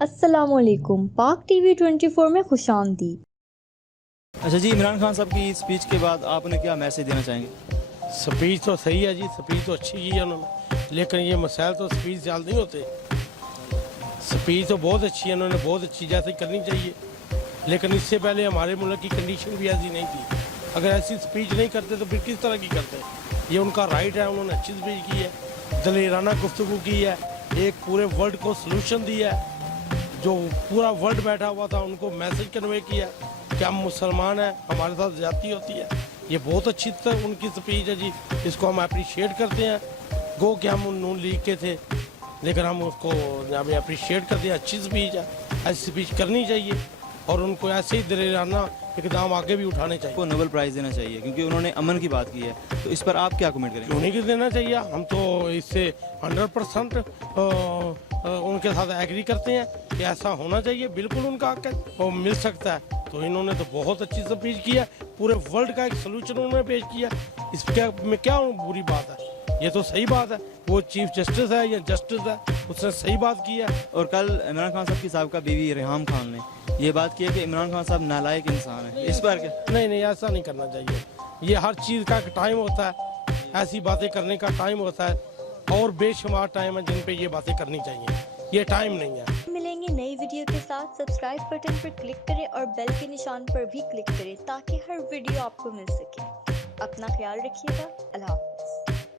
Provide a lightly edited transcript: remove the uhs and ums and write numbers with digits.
السلام علیکم، پاک ٹی وی 24 میں خوش آمدید۔ اچھا جی، عمران خان صاحب کی اسپیچ کے بعد آپ انہیں کیا میسج دینا چاہیں گے؟ سپیچ تو صحیح ہے جی، سپیچ تو اچھی کی ہے انہوں نے، لیکن یہ مسائل تو سپیچ سے حل نہیں ہوتے۔ سپیچ تو بہت اچھی ہے، انہوں نے بہت اچھی جیسے کرنی چاہیے، لیکن اس سے پہلے ہمارے ملک کی کنڈیشن بھی ایسی نہیں تھی۔ اگر ایسی سپیچ نہیں کرتے تو پھر کس طرح کی کرتے؟ یہ ان کا رائٹ ہے، انہوں نے اچھی سپیچ کی ہے، دلیرانہ گفتگو کی ہے، ایک پورے ورلڈ کو سلوشن دیا ہے۔ جو پورا ورلڈ بیٹھا ہوا تھا ان کو میسج کنوے کیا کہ ہم مسلمان ہیں، ہمارے ساتھ زیادتی ہوتی ہے۔ یہ بہت اچھی ان کی سپیچ ہے جی، اس کو ہم اپریشیٹ کرتے ہیں۔ گو کہ ہم نون لیگ کے تھے لیکن ہم اس کو ہمیں اپریشیٹ کرتے ہیں، اچھی سپیچ ہے، ایسی سپیچ کرنی چاہیے اور ان کو ایسے ہی دلیرانہ اقدام آگے بھی اٹھانے چاہیے۔ کو نوبل پرائز دینا چاہیے کیونکہ انہوں نے امن کی بات کی ہے، تو اس پر آپ کیا کمنٹ کریں گے؟ کیوں نہیں دینا چاہیے؟ ہم تو اس سے 100% ان کے ساتھ ایگری کرتے ہیں کہ ایسا ہونا چاہیے، بالکل ان کا حق ہے اور مل سکتا ہے۔ تو انہوں نے تو بہت اچھی سپیچ کی ہے، پورے ورلڈ کا ایک سلوشن انہوں نے پیش کیا، اس میں کیا بری بات ہے؟ یہ تو صحیح بات ہے، وہ چیف جسٹس ہے یا جسٹس ہے، اس نے صحیح بات کی ہے۔ اور کل عمران خان صاحب کی سابقہ بیوی ریحام خان نے یہ بات کی ہے کہ عمران خان صاحب نالائق انسان ہیں، اس پر کیا؟ نہیں، ایسا نہیں کرنا چاہیے۔ یہ ہر چیز کا ایک ٹائم ہوتا ہے، ایسی باتیں کرنے کا ٹائم ہوتا ہے اور بے شمار ٹائم ہے جن پہ یہ باتیں کرنی چاہیے، یہ ٹائم نہیں ہے۔ ملیں گے نئی ویڈیو کے ساتھ، سبسکرائب بٹن پر کلک کریں اور بیل کے نشان پر بھی کلک کریں تاکہ ہر ویڈیو آپ کو مل سکے۔ اپنا خیال رکھیے گا، اللہ حافظ۔